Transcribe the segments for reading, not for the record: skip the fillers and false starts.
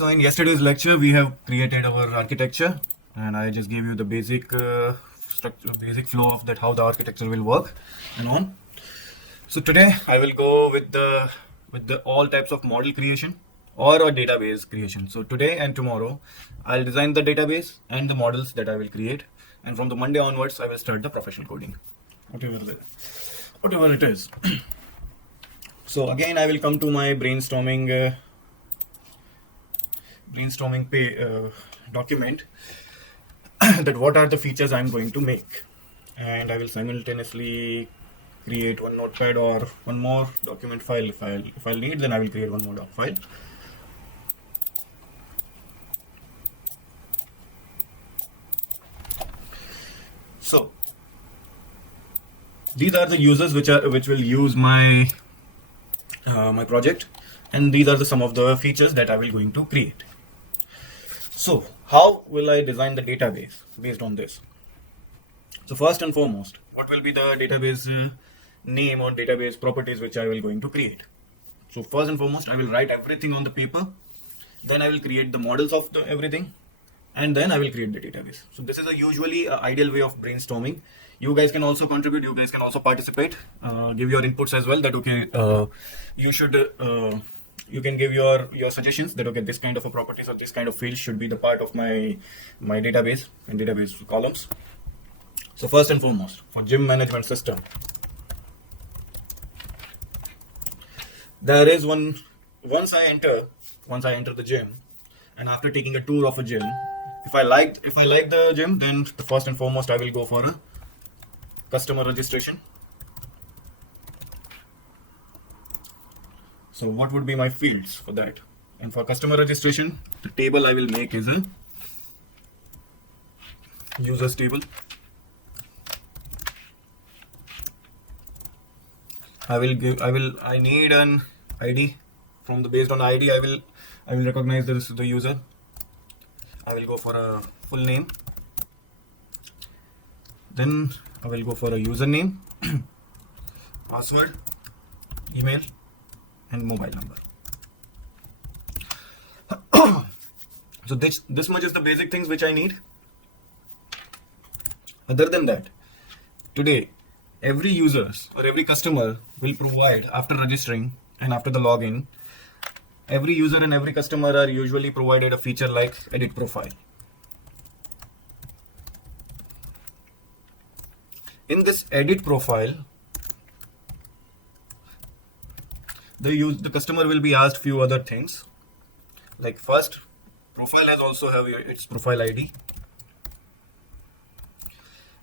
So in yesterday's lecture, we have created our architecture, and I just gave you the basic structure, basic flow of that how the architecture will work, and on. So today I will go with the all types of model creation or a database creation. So today and tomorrow, I'll design the database and the models that I will create, and from the Monday onwards, I will start the professional coding, whatever it is. So again, I will come to my brainstorming document that what are the features I'm going to make, and I will simultaneously create one notepad or one more document file. If I'll need, then I will create one more doc file. So these are the users which will use my my project, and these are the some of the features that I will going to create. So how will I design the database based on this? So first and foremost, what will be the database name or database properties which I will going to create? So first and foremost, I will write everything on the paper, then I will create the models of the everything, and then I will create the database. So this is a usually ideal way of brainstorming. You guys can also contribute, you guys can also participate, give your inputs as well, that okay, you should you can give your suggestions that okay, this kind of a properties or this kind of field should be the part of my database and database columns. So first and foremost, for gym management system, there is one. Once I enter the gym, and after taking a tour of a gym, if I like the gym, then the first and foremost I will go for a customer registration. So what would be my fields for that? And for customer registration, the table I will make is a users table. I need an ID. From the based on ID, I will recognize the user. I will go for a full name. Then I will go for a username, password, email, and mobile number. So this much is the basic things which I need. Other than that, today every users or every customer will provide, after registering and after the login, every user and every customer are usually provided a feature like edit profile. In this edit profile, the customer will be asked few other things. Like first, profile has also have its profile ID,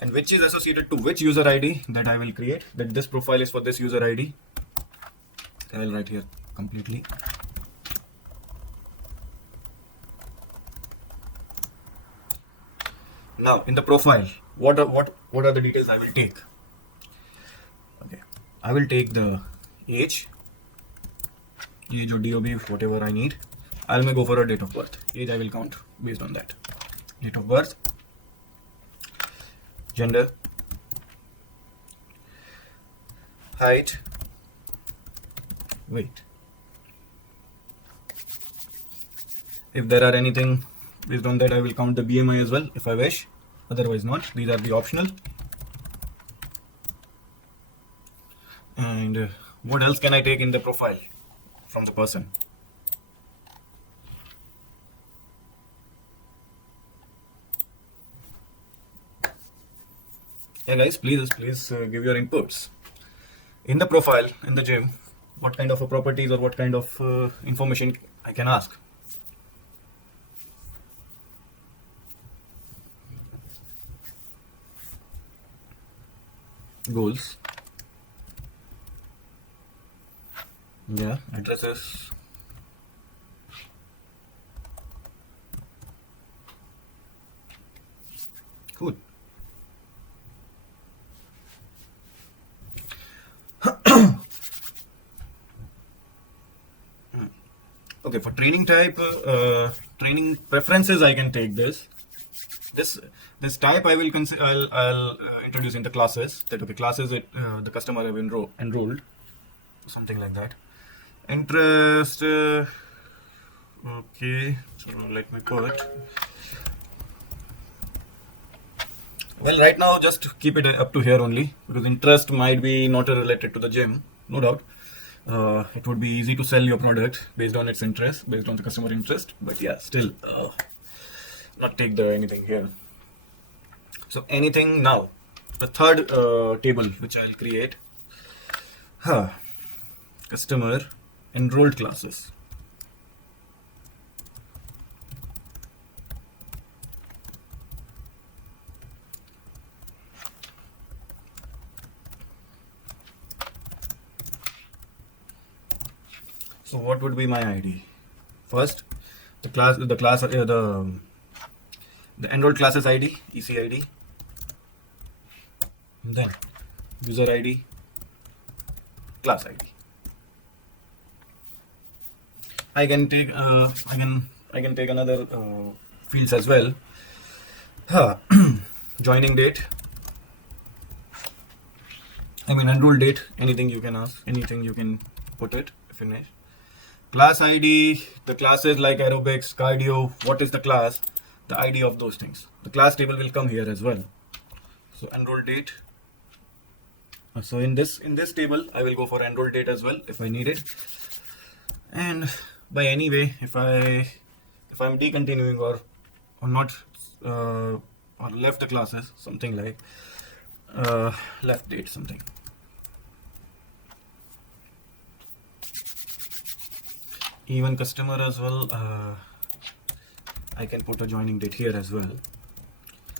and which is associated to which user ID that I will create. That this profile is for this user ID. I will write here completely. Now in the profile, what are the details I will take? Okay, I will take the age or DOB, whatever I need. I may go for a date of birth. Age I will count based on that. Date of birth, gender, height, weight. If there are anything based on that, I will count the BMI as well if I wish. Otherwise not. These are the optional. And what else can I take in the profile from the person? Yeah guys, please give your inputs. In the profile, in the gym, what kind of properties or what kind of information I can ask? Goals. Yeah, addresses. Cool. Okay, for training type, training preferences, I can take this. This type I will I'll introduce in the classes. That okay, classes the customer have enrolled, something like that. Interest. Okay, so let me put. Well, right now just keep it up to here only because interest might be not related to the gym, no doubt. It would be easy to sell your product based on its interest, based on the customer interest, but yeah, still not take the anything here. So anything now, the third table which I'll create, customer enrolled classes. So what would be my ID? First, the enrolled classes ID, EC ID. Then user ID, class ID. I can take another fields as well. Joining date. I mean enroll date. Anything you can ask. Anything you can put it. Finish. Class ID. The classes like aerobics, cardio. What is the class? The ID of those things. The class table will come here as well. So enroll date. So in this table, I will go for enroll date as well if I need it. And by any way, if I'm decontinuing or not or left the classes, something like left date something. Even customer as well, I can put a joining date here as well,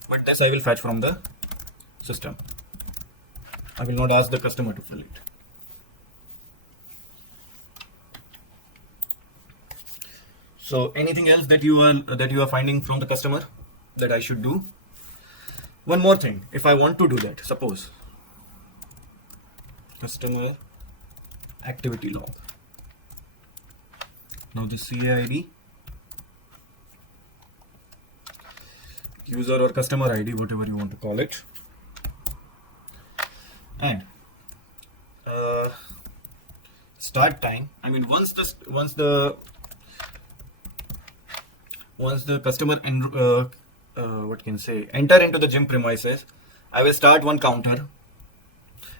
but this I will fetch from the system. I will not ask the customer to fill it. So anything else that you are finding from the customer that I should do? One more thing, if I want to do that, suppose customer activity log. Now the CAID, user or customer ID, whatever you want to call it, and start time. I mean, once the customer enter into the gym premises, I will start one counter,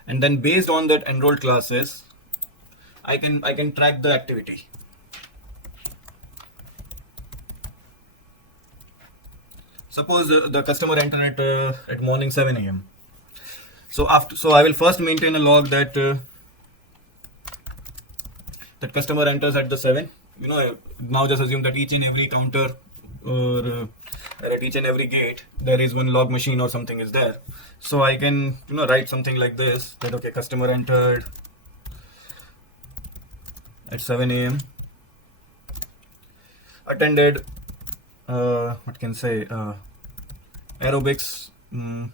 and then based on that enrolled classes, I can track the activity. Suppose the customer enter at morning 7 a.m. So I will first maintain a log that that customer enters at the 7. Now just assume that each and every counter or at each and every gate there is one log machine or something is there. So I can write something like this, that okay, customer entered at 7 a.m. attended aerobics from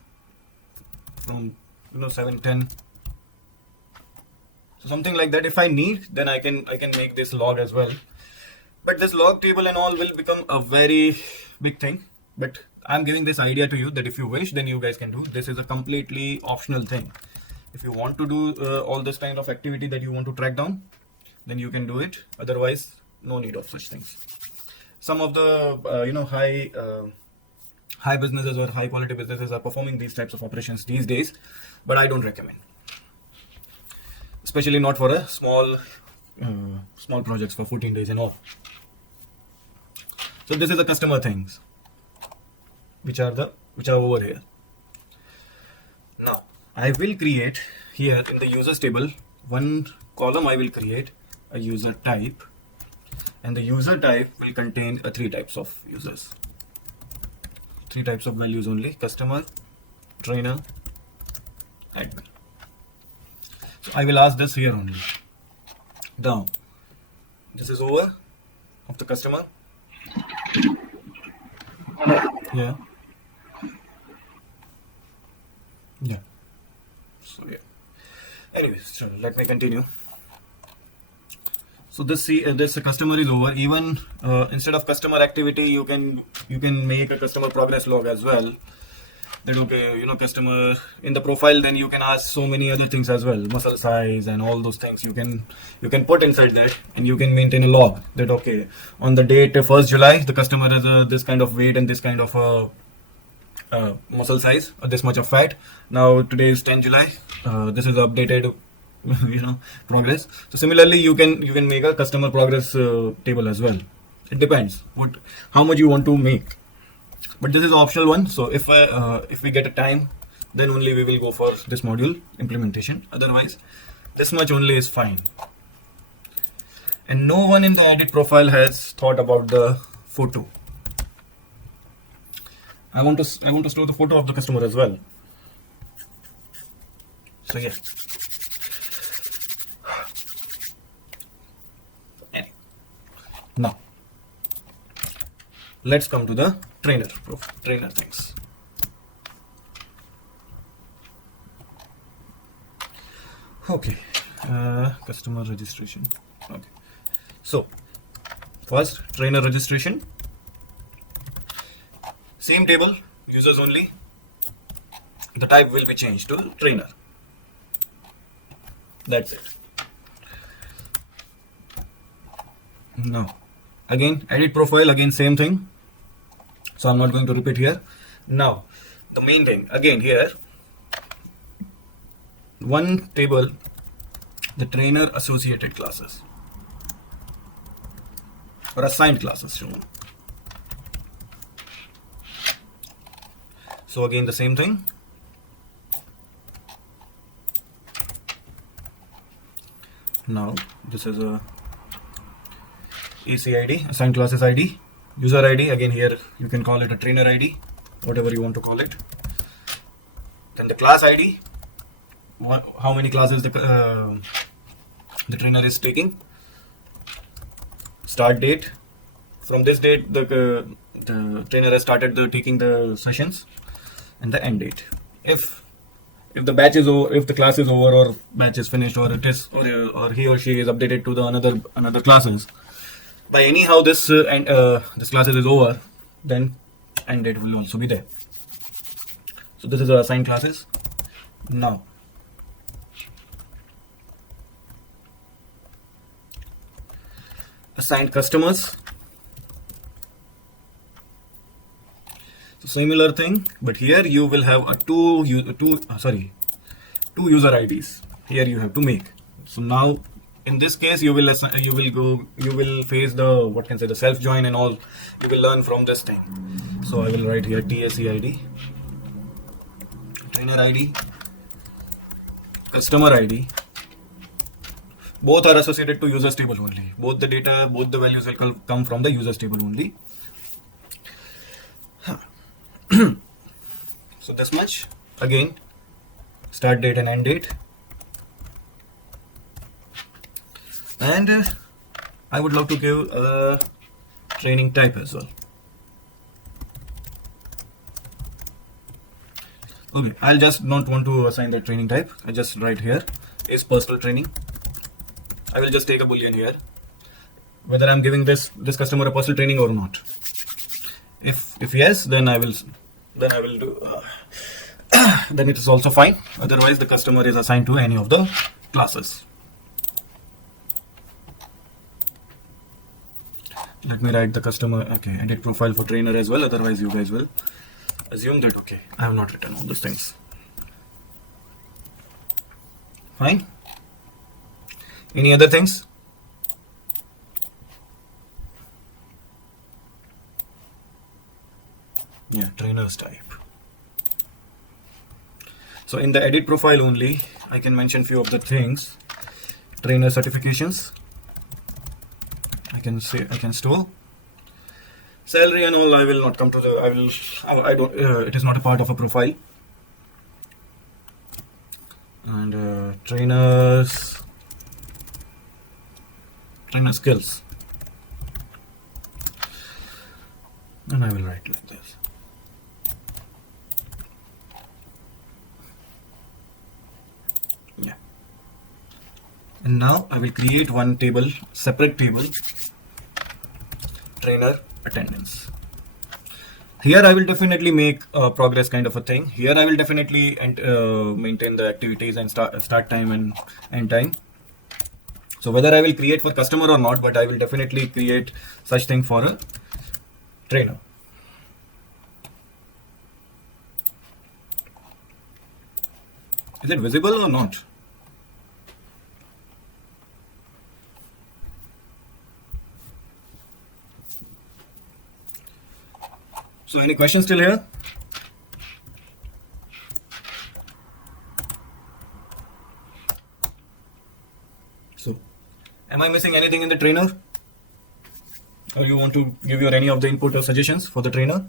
7:10. So something like that. If I need, then I can make this log as well. But this log table and all will become a very big thing. But I'm giving this idea to you that if you wish, then you guys can do. This is a completely optional thing. If you want to do all this kind of activity that you want to track down, then you can do it. Otherwise, no need of such things. Some of the high businesses or high quality businesses are performing these types of operations these days, but I don't recommend, especially not for a small projects for 14 days and all. So this is the customer things which are over here. Now I will create here in the users table one column. I will create a user type, and the user type will contain 3 types of users, 3 types of values only: customer, trainer, admin. So I will ask this here only. Now this is over of the customer. Yeah. So yeah. Anyways, so let me continue. So this customer is over. Even instead of customer activity, you can make a customer progress log as well. that okay, customer in the profile, then you can ask so many other things as well, muscle size and all those things you can put inside that, and you can maintain a log that okay, on the date 1st July the customer has this kind of weight and this kind of muscle size or this much of fat. Now today is 10 July. This is updated progress. So similarly you can make a customer progress table as well. It depends how much you want to make, but this is optional one. So if we get a time, then only we will go for this module implementation. Otherwise this much only is fine. And no one in the edit profile has thought about the photo. I want to store the photo of the customer as well. So yeah. Anyway. Now let's come to the trainer things. Okay, customer registration. Okay, so first trainer registration. Same table, users only. The type will be changed to trainer. That's it. Now, again, edit profile, again, same thing. So I'm not going to repeat here. Now, the main thing, again here, one table, the trainer associated classes or assigned classes shown. So again the same thing. Now this is a EC ID, assigned classes ID, user ID. Again here you can call it a trainer ID, whatever you want to call it. Then the class ID, how many classes the trainer is taking. Start date, from this date the trainer has started taking the sessions. And the end date. If the batch is over, if the class is over, or batch is finished, or it is, or he or she is updated to the another classes, by anyhow this this classes is over, then end date will also be there. So this is the assigned classes. Now assigned customers. Similar thing, but here you will have a two user IDs. Here you have to make. So now in this case you will face the self join and all. You will learn from this thing. So I will write here TSC ID, trainer ID, customer ID. Both are associated to users table only. Both the values will come from the users table only. So this much. Again, start date and end date. And I would love to give a training type as well. Okay, I'll just not want to assign the training type. I just write here is personal training. I will just take a boolean here, whether I'm giving this customer a personal training or not. If yes, then I will do. Then it is also fine. Otherwise, the customer is assigned to any of the classes. Let me write the customer. Okay, edit profile for trainer as well. Otherwise, you guys will assume that okay, I have not written all those things. Fine. Any other things? Yeah, trainers type. So in the edit profile only, I can mention few of the things. Trainer certifications. I can store. Salary and all I will not come to the. I don't. It is not a part of a profile. And trainer skills. And I will write like this. Yeah. And now I will create one table, separate table, trainer attendance. Here I will definitely make a progress kind of a thing. Here I will definitely maintain the activities and start time and end time. So whether I will create for customer or not, but I will definitely create such thing for a trainer. Is it visible or not? So any questions still here? So am I missing anything in the trainer? Or you want to give your any of the input or suggestions for the trainer?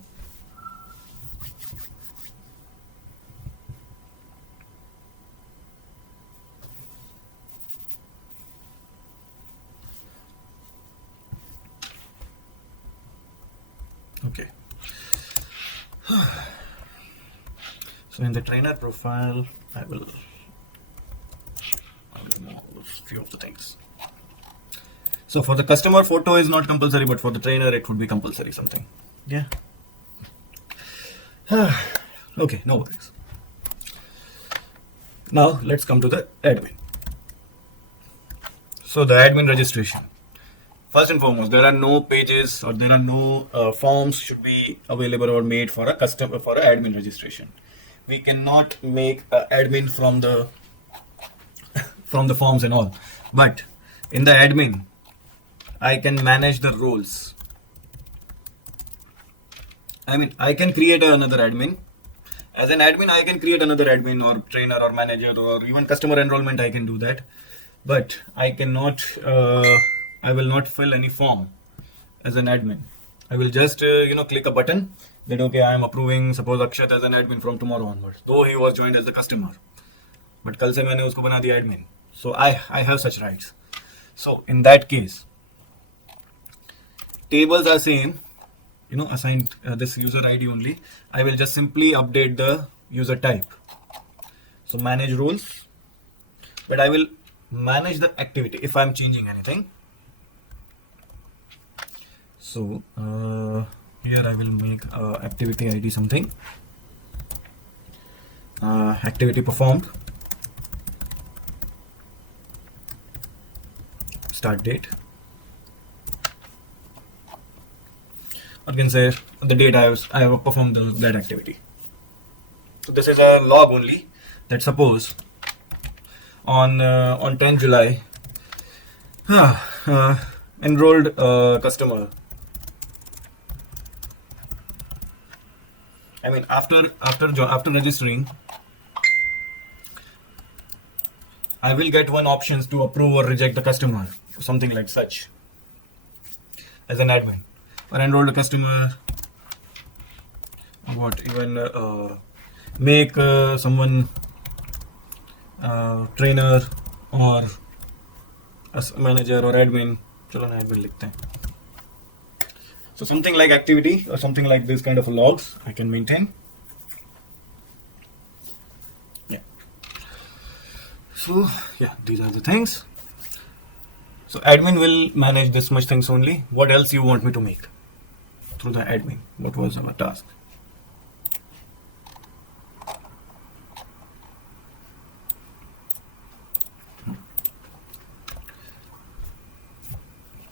Okay. So in the trainer profile, I will remove a few of the things. So for the customer, photo is not compulsory, but for the trainer, it would be compulsory something. Yeah. Okay, no worries. Now let's come to the admin. So the admin registration. First and foremost, there are no pages or there are no forms should be available or made for a customer for an admin registration. We cannot make an admin from the forms and all, but in the admin, I can manage the roles. I mean, I can create another admin. As an admin, I can create another admin or trainer or manager or even customer enrollment. I can do that, but I cannot. I will not fill any form as an admin. I will just click a button that okay, I am approving suppose Akshat as an admin from tomorrow onwards. Though he was joined as a customer, but कल से मैंने उसको बना दिया admin. So I have such rights. So in that case, tables are same. Assigned this user ID only. I will just simply update the user type. So manage roles, but I will manage the activity if I'm changing anything. So here I will make activity ID something. Activity performed. Start date. Or you can say the date I have performed that activity. So this is a log only. That suppose on 10 July, enrolled customer. I mean after registering, I will get one options to approve or reject the customer, something like such, as an admin. Or enrolled a customer, what even make someone trainer or as manager or admin. चलो ना admin लिखते हैं. So something like activity or something like this kind of logs I can maintain. Yeah. So yeah, these are the things. So admin will manage this much things only. What else you want me to make through the admin? What was our task?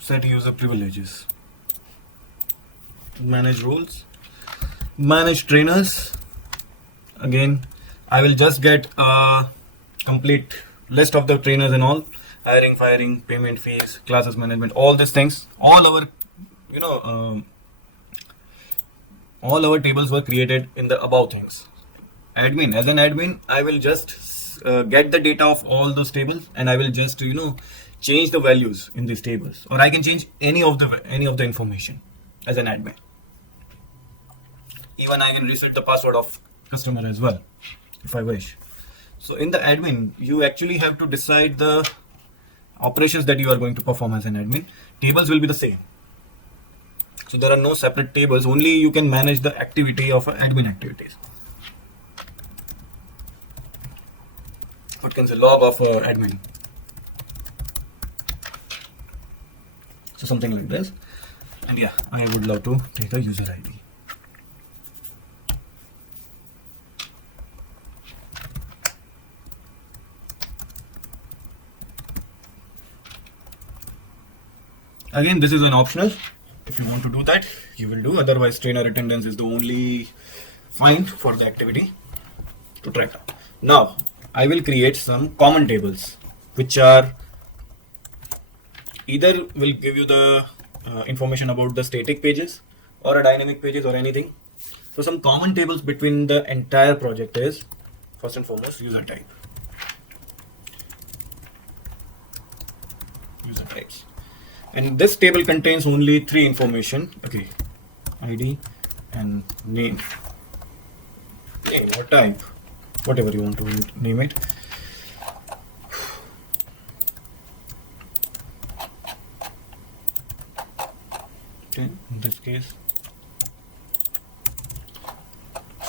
Set user privileges. Manage roles. Manage trainers. Again, I will just get a complete list of the trainers and all. Hiring, firing, payment fees, classes management, all these things. All our all our tables were created in the above things. Admin, as an admin, I will just get the data of all those tables and I will just change the values in these tables, or I can change any of the information as an admin. Even I can reset the password of customer as well if I wish. So in the admin, you actually have to decide the operations that you are going to perform as an admin. Tables will be the same. So there are no separate tables, only you can manage the activity of admin activities. What can say log of admin. So something like this. And yeah, I would love to take a user ID. Again, this is an optional. If you want to do that, you will do. Otherwise, trainer attendance is the only find for the activity to track down. Now, I will create some common tables, which are either will give you the information about the static pages or a dynamic pages or anything. So some common tables between the entire project is, first and foremost, user type. User types. And this table contains only three information. Okay, ID and name or type, whatever you want to name it. Okay, in this case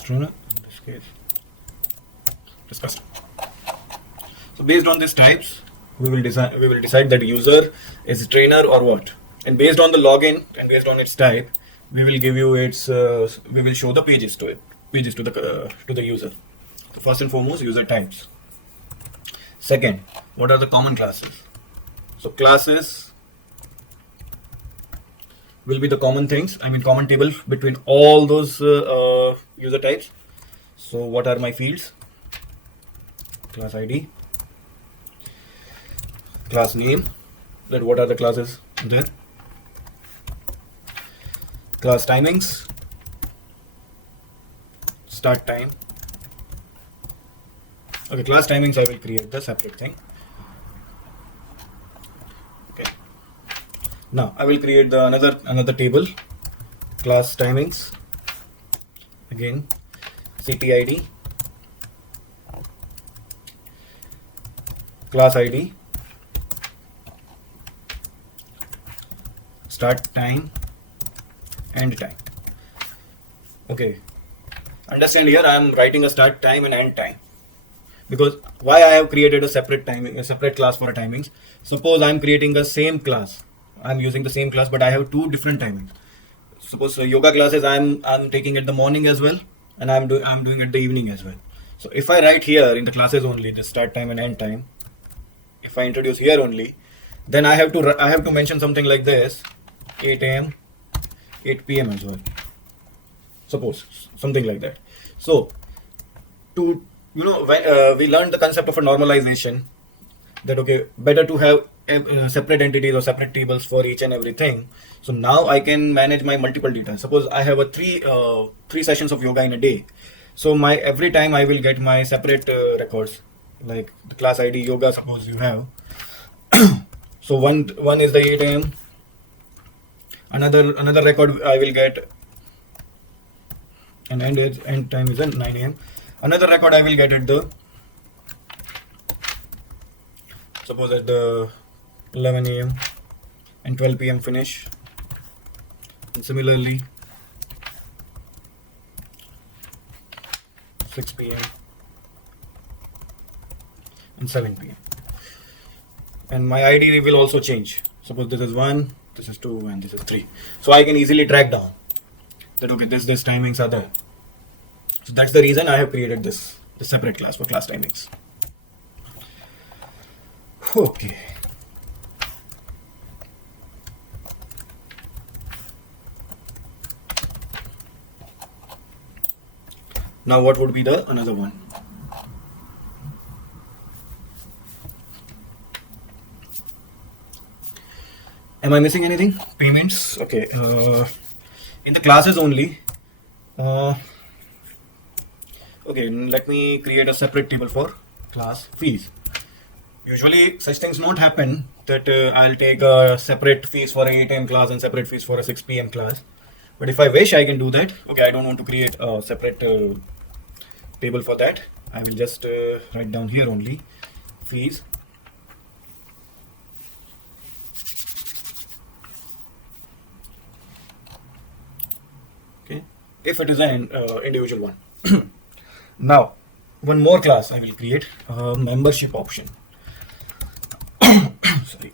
trainer, in this case just custom. So based on these types, we will decide that user is trainer or what, and based on the login and based on its type, we will give you its we will show the pages to the user. So first and foremost, user types. Second, what are the common classes? So classes will be the common things, common table between all those user types. So what are my fields? Class ID, class name, that what are the classes there, class timings, start time. Okay, class timings I will create the separate thing. Okay, now I will create the another table, class timings, again CTID, class ID, start time, end time. Okay, understand here I am writing a start time and end time, because why I have created a separate class for a timings. Suppose I am creating the same class, I am using the same class, but I have two different timings. Suppose yoga classes I'm taking at the morning as well, and I'm doing at the evening as well. So if I write here in the classes only the start time and end time, if I introduce here only, then I have to mention something like this: 8 a.m., 8 p.m. as well. Suppose something like that. So to when, we learned the concept of a normalization, that okay, better to have separate entities or separate tables for each and everything. So now I can manage my multiple data. Suppose I have a three sessions of yoga in a day. So my every time I will get my separate records, like the class ID yoga. Suppose you have. So one is the 8 a.m. Another record I will get, and end time is at 9 a.m. Another record I will get at the, suppose at the 11 a.m. and 12 p.m. finish, and similarly 6 p.m. and 7 p.m. and my ID will also change. Suppose this is 1, this is 2, and this is 3. So I can easily track down that okay, this timings are there. So that's the reason I have created this separate class for class timings. Okay. Now what would be the another one? Am I missing anything? Payments. Okay. In the classes only. Okay, let me create a separate table for class fees. Usually such things not happen that I'll take a separate fees for a 8 a.m. class and separate fees for a 6 p.m. class. But if I wish, I can do that. Okay, I don't want to create a separate table for that. I will just write down here only fees. Okay, if it is an individual one. Now, one more class I will create, a membership option. Sorry.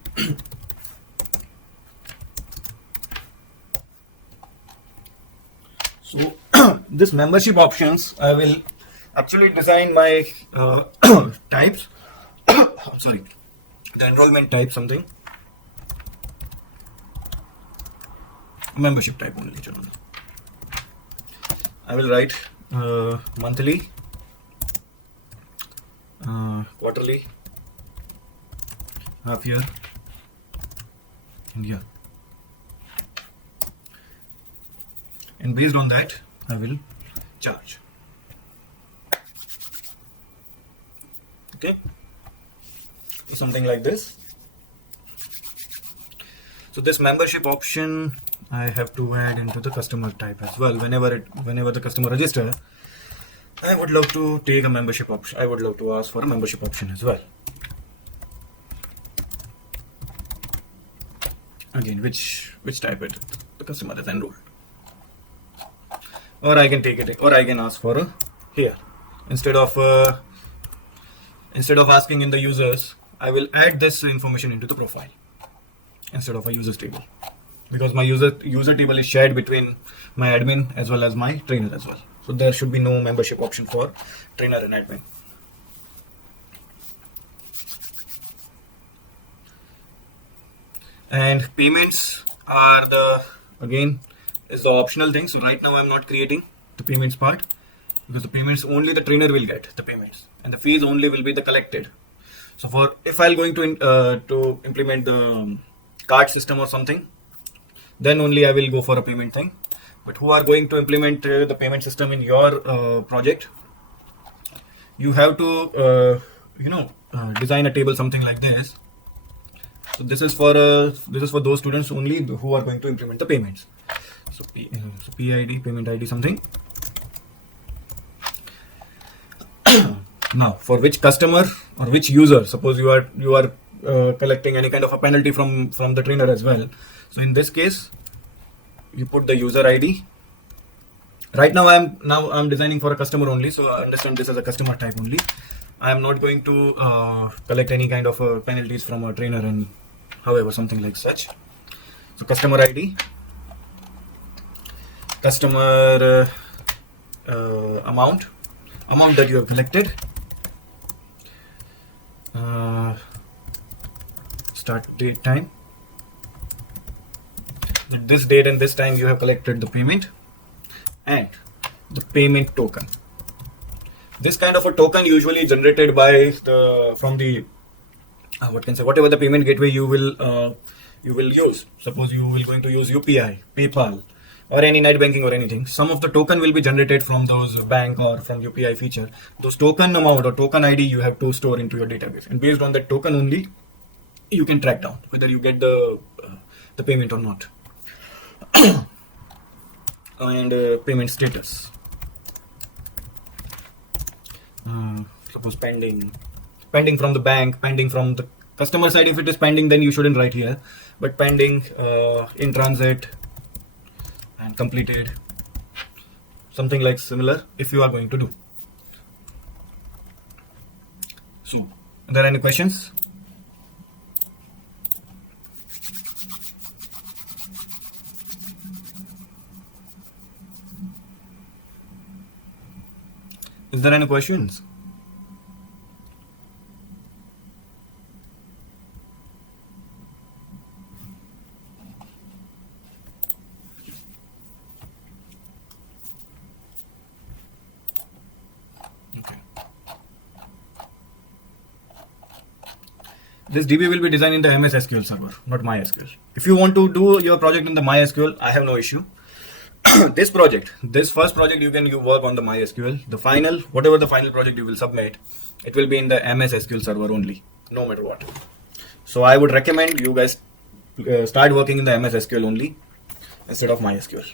So, this membership options, I will actually design my types. I'm sorry, the enrollment type something. membership type only. I will write monthly, quarterly, half year, and year. And based on that, I will charge. Okay, so something like this. So this membership option I have to add into the customer type as well. Whenever the customer register, I would love to take a membership option. I would love to ask for a membership option as well. Again, which type the customer is enrolled. Or I can take it, or I can ask for a here instead of asking in the users. I will add this information into the profile instead of a users table, because my user table is shared between my admin as well as my trainer as well. So there should be no membership option for trainer and admin. And payments are is the optional thing. So right now I'm not creating the payments part, because the payments only the trainer will get the payments, and the fees only will be the collected. So if I'm going to implement the card system or something, then only I will go for a payment thing. But who are going to implement the payment system in your project, you have to design a table something like this. So this is for those students only who are going to implement the payments. So PID, payment ID something. Now for which customer or which user, suppose you are collecting any kind of a penalty from the trainer as well. So in this case, you put the user ID. Right now I'm designing for a customer only, so I understand this as a customer type only. I am not going to collect any kind of penalties from a trainer and however something like such. So customer ID, customer amount that you have collected, start date time, this date and this time you have collected the payment, and the payment token. This kind of a token usually generated by whatever the payment gateway you will use. Suppose you will going to use UPI, PayPal, or any net banking or anything. Some of the token will be generated from those bank or from UPI feature. Those token amount or token ID you have to store into your database, and based on that token only you can track down whether you get the payment or not. And payment status. Suppose pending from the bank, pending from the customer side. If it is pending, then you shouldn't write here, but pending, in transit, and completed, something like similar if you are going to do. So are there any questions? Is there any questions? Okay. This DB will be designed in the MS SQL server, not MySQL. If you want to do your project in the MySQL, I have no issue. This first project, you work on the MySQL. Whatever the final project you will submit, it will be in the MS SQL server only, no matter what. So I would recommend you guys start working in the MS SQL only instead of MySQL.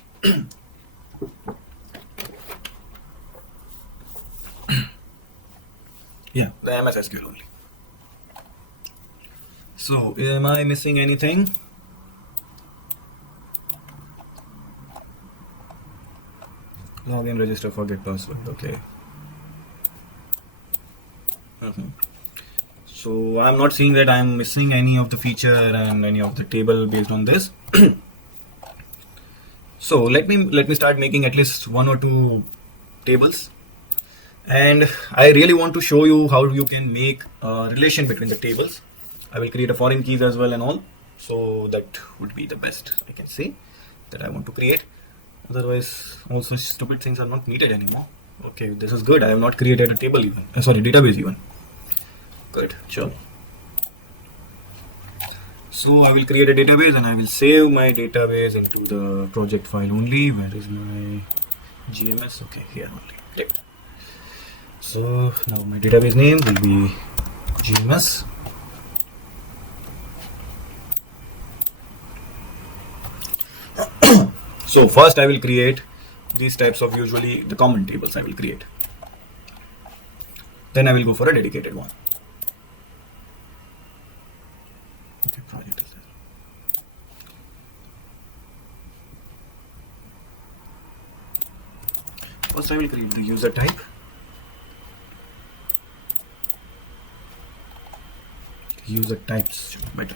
Yeah, the MS SQL only. So am I missing anything? Login, register, forget password. Okay. So I'm not seeing that I'm missing any of the feature and any of the table based on this. So let me start making at least 1 or 2 tables, and I really want to show you how you can make a relation between the tables. I will create a foreign keys as well and all, so that would be the best I can say. that I want to create. Otherwise, also stupid things are not needed anymore. Okay, this is good. I have not created a table even. Sorry, database even. Good, sure. So I will create a database and I will save my database into the project file only. Where is my GMS? Okay, here only. Yep. So now my database name will be GMS. So first I will create these types of usually the common tables I will create. Then I will go for a dedicated one. Okay, project is there. First I will create the user type. User types should be better.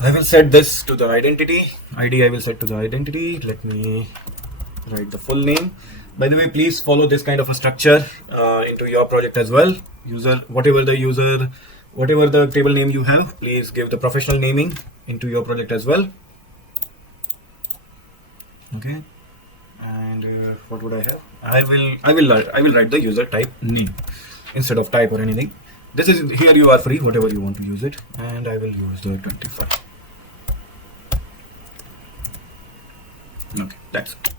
I will set this to the identity. ID I will set to the identity. Let me write the full name. By the way, please follow this kind of a structure into your project as well. Whatever the table name you have, please give the professional naming into your project as well. Okay. And what would I have? I will write the user type name instead of type or anything. This is here you are free, whatever you want to use it, and I will use the 25. Okay, that's it.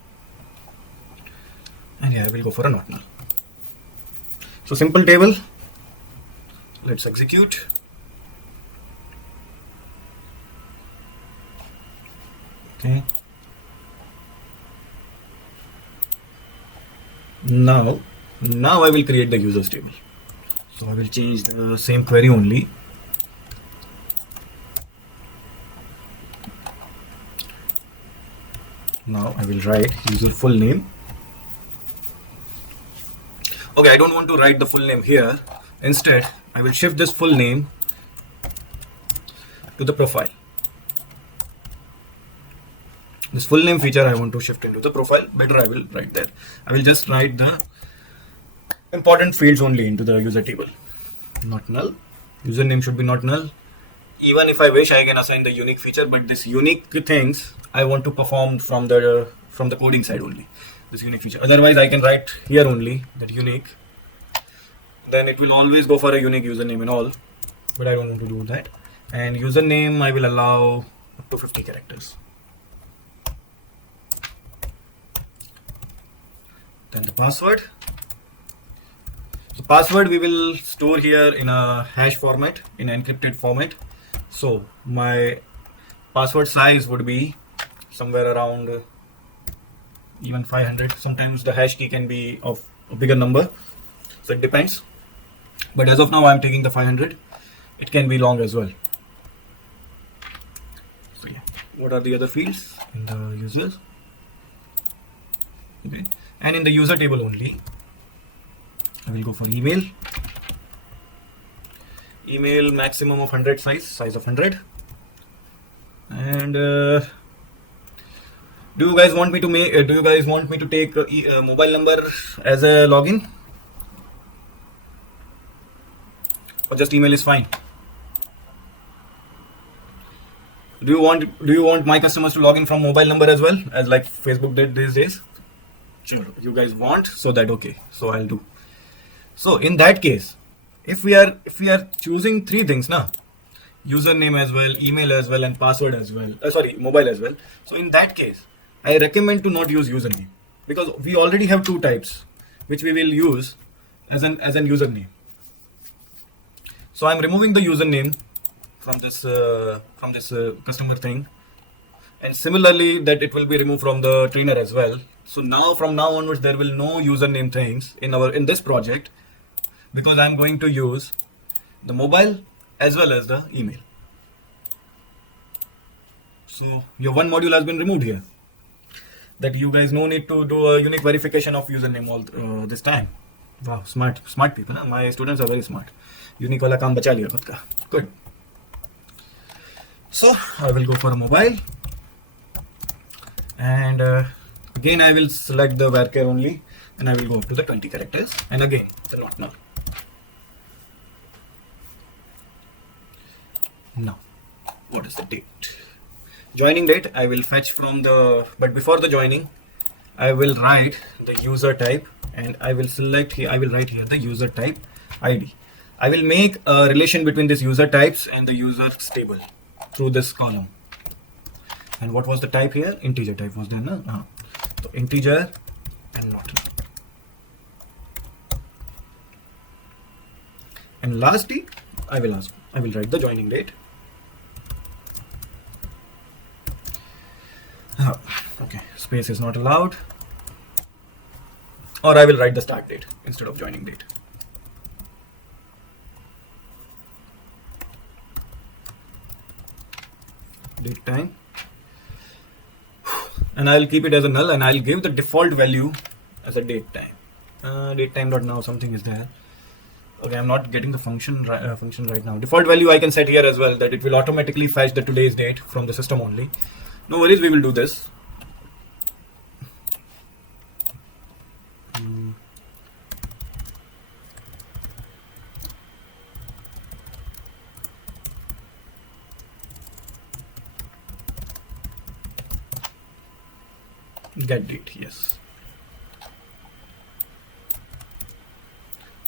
And yeah, I will go for a not null. So simple table. Let's execute. Okay. Now I will create the users table. So I will change the same query only. Now I will write user full name. Okay, I don't want to write the full name here. Instead, I will shift this full name to the profile. This full name feature I want to shift into the profile. Better I will write there. I will just write the important fields only into the user table. Not null. Username should be not null. Even if I wish, I can assign the unique feature, but this unique things I want to perform from the coding side only. This unique feature. Otherwise, I can write here only that unique. Then it will always go for a unique username and all, but I don't want to do that. And username I will allow up to 50 characters. Then the password. So password we will store here in a hash format, in an encrypted format. So my password size would be somewhere around even 500. Sometimes the hash key can be of a bigger number, so it depends. But as of now, I am taking the 500. It can be long as well. So yeah, what are the other fields in the users? Okay, and in the user table only, I will go for email. Email maximum of 100 size of 100. And do you guys want me to take a mobile number as a login, or just email is fine? Do you want my customers to log in from mobile number as well, as like Facebook did these days? Sure, you guys want, so that okay, so I'll do. So in that case, if we are choosing three things now, username as well, email as well, and password as well, mobile as well. So in that case, I recommend to not use username, because we already have two types which we will use as an username. So I'm removing the username from this customer thing, and similarly that it will be removed from the trainer as well. So now from now onwards there will no username things in this project, because I'm going to use the mobile as well as the email. So your one module has been removed here, that you guys no need to do a unique verification of username all this time. Wow, smart people, huh? My students are very smart. Unique wala kaam bacha liya khud ka. Good. So I will go for a mobile, and again I will select the varchar only, and I will go up to the 20 characters, and again the not null. Now, what is the date? joining date I will fetch from the, but before the joining I will write the user type, and I will select here, I will write here the user type ID. I will make a relation between this user types and the users table through this column. And what was the type here? Integer type was there, no? So integer and not. And lastly, I will write the joining date. Okay, space is not allowed. Or I will write the start date instead of joining date. Date time. And I'll keep it as a null, and I'll give the default value as a date time. Date time dot now something is there. Okay, I'm not getting the function right now. Default value I can set here as well, that it will automatically fetch the today's date from the system only. No worries, we will do this. Get date, yes.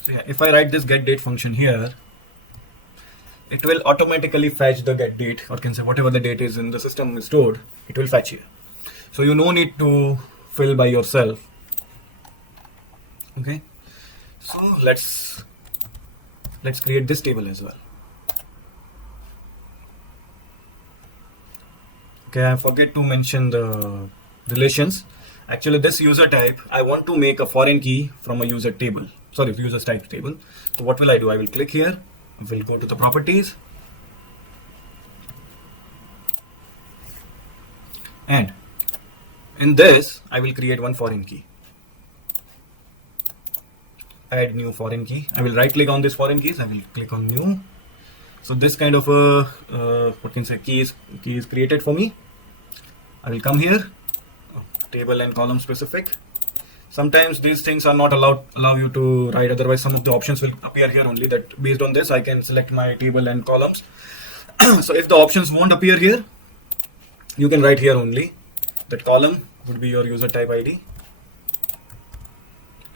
So yeah, if I write this get date function here, it will automatically fetch the get date, or can say whatever the date is in the system is stored, it will fetch here. So you no need to fill by yourself. Okay, so let's create this table as well. Okay, I forget to mention the relations. Actually, this user type, I want to make a foreign key from a user table. Sorry, user type table. So what will I do? I will click here. We'll go to the properties. And in this, I will create one foreign key. Add new foreign key. I will right click on this foreign keys. I will click on new. So this kind of a what can say key is created for me. I will come here, table and column specific. Sometimes these things are not allow you to write, otherwise some of the options will appear here only. That based on this I can select my table and columns. So if the options won't appear here, you can write here only that column would be your user type ID.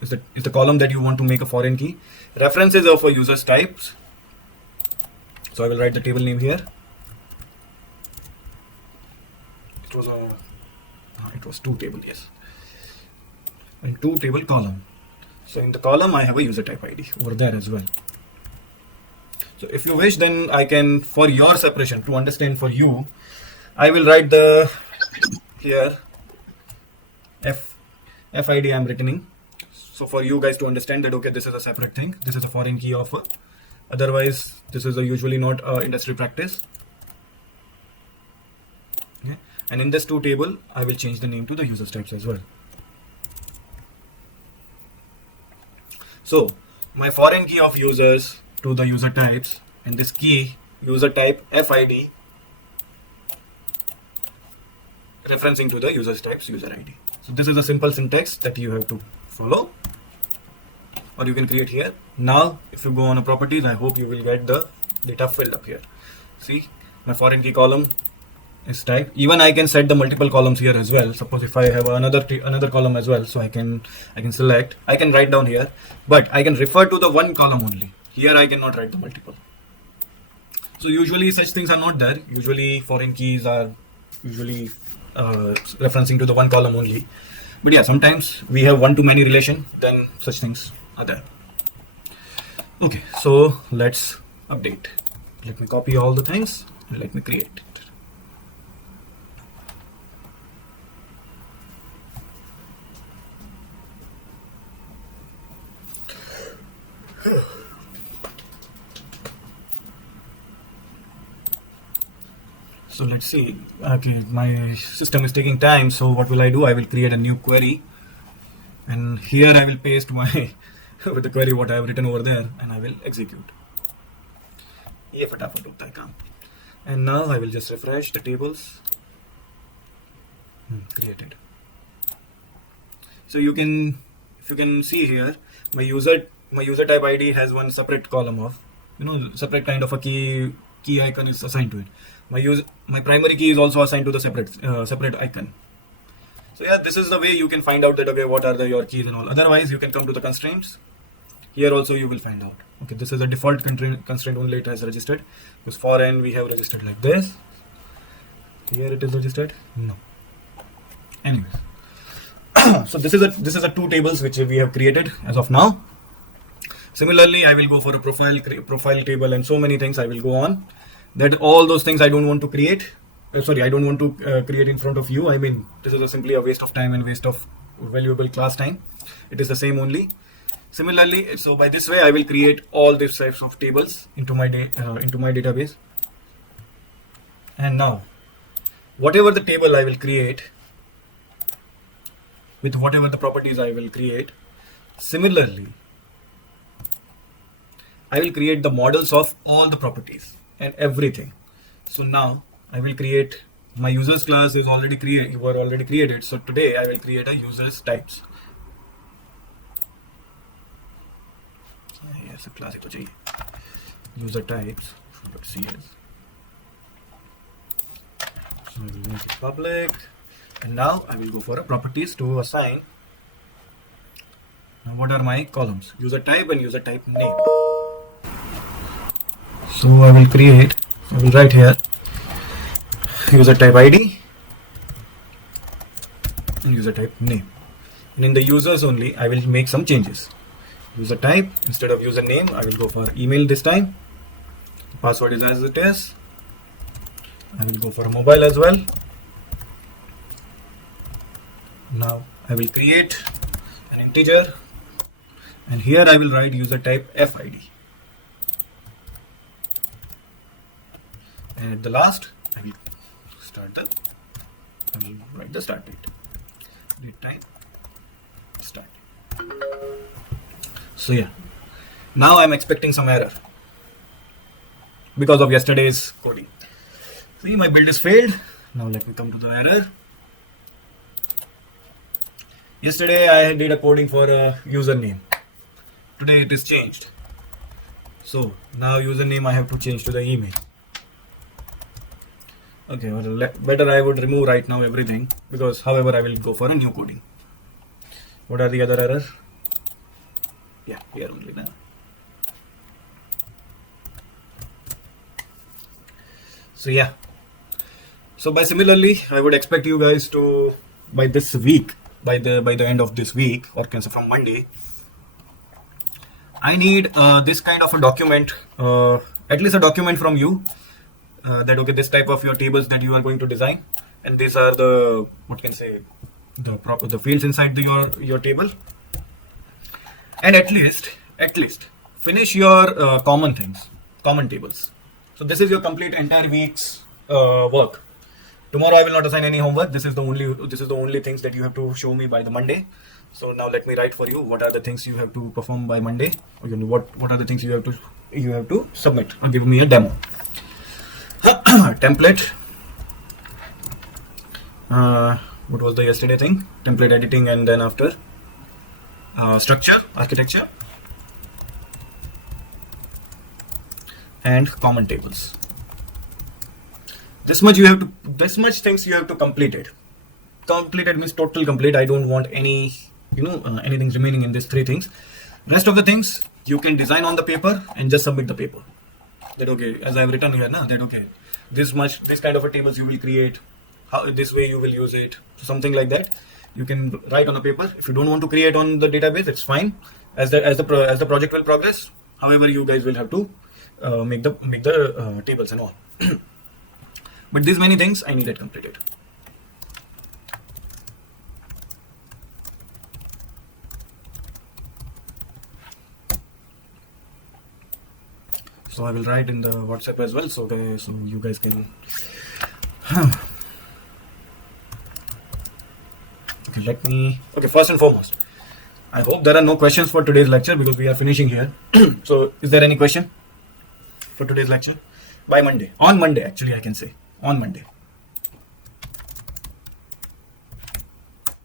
Is the column that you want to make a foreign key. References of a user's types. So I will write the table name here. It was two table, yes. And two table column. So in the column I have a user type ID over there as well. So if you wish, then I can, for your separation, to understand for you, I will write the here FID I'm returning. So for you guys to understand that, okay, this is a separate thing. This is a foreign key offer. Otherwise, this is usually not industry practice. Okay. And in this two table, I will change the name to the users types as well. So my foreign key of users to the user types, and this key user type FID referencing to the users types user ID. So this is a simple syntax that you have to follow, or you can create here. Now if you go on a properties, I hope you will get the data filled up here. See, my foreign key column is type. Even I can set the multiple columns here as well. Suppose if I have another column as well, so I can select, I can write down here, but I can refer to the one column only. Here I cannot write the multiple. So usually such things are not there. Usually foreign keys are usually referencing to the one column only. But yeah, sometimes we have one-to-many relation, then such things are there. Okay, so let's update. Let me copy all the things and let me create it. So let's see. Okay, my system is taking time. So what will I do? I will create a new query, and here I will paste my with the query what I have written over there, and I will execute. And now I will just refresh the tables. Created. So you can, if you can see here, my user type ID has one separate column of, separate kind of a key key icon is assigned to it. My primary key is also assigned to the separate icon. So yeah, this is the way you can find out that okay, what are your keys and all. Otherwise, you can come to the constraints. Here also you will find out. Okay, this is a default constraint only it has registered. Because for n we have registered like this. Here it is registered. No. Anyways, so this is a two tables which we have created as of now. Similarly, I will go for a profile table and so many things I will go on. That all those things I don't want to create. I don't want to create in front of you. I mean, this is simply a waste of time and waste of valuable class time. It is the same only. Similarly, so by this way, I will create all these types of tables into my database. And now, whatever the table I will create, with whatever the properties I will create, similarly, I will create the models of all the properties and everything. So now I will create my users class is already created. So today I will create a users types. Yes, a class user types. CS. So I will make it public. And now I will go for a properties to assign. Now what are my columns? User type and user type name. So I will write here user type ID and user type name. And in the users only, I will make some changes. User type, instead of username, I will go for email this time. The password is as it is. I will go for a mobile as well. Now I will create an integer and here I will write user type FID. And at the last, I will write the start date. Date time start. So yeah, now I'm expecting some error because of yesterday's coding. See, my build is failed. Now let me come to the error. Yesterday I did a coding for a username. Today it is changed. So now username I have to change to the email. Okay, well, better I would remove right now everything because however I will go for a new coding. What are the other errors? Yeah, here only now. So yeah. So similarly, I would expect you guys to by this week, by the end of this week, or can say from Monday, I need this kind of a document, at least a document from you. That okay, this type of your tables that you are going to design, and these are the the fields inside your table, and at least finish your common tables. So this is your complete entire week's work. Tomorrow I will not assign any homework. This is the only things that you have to show me by the Monday. So now let me write for you what are the things you have to perform by Monday. Or what are the things you have to submit or give me a demo. Template. What was the yesterday thing? Template editing, and then after structure, architecture, and common tables. This much things you have to complete it. Completed means total complete. I don't want any anything remaining in these three things. Rest of the things you can design on the paper and just submit the paper. That okay, as I have written here, that okay, this kind of a tables you will create, how this way you will use it, something like that. You can write on the paper. If you don't want to create on the database, it's fine. As the project will progress, however, you guys will have to make the tables and all. But these many things I need it completed. So I will write in the WhatsApp as well, so you guys can. Okay, first and foremost, I hope there are no questions for today's lecture because we are finishing here. So is there any question for today's lecture? By Monday, on Monday actually I can say, on Monday.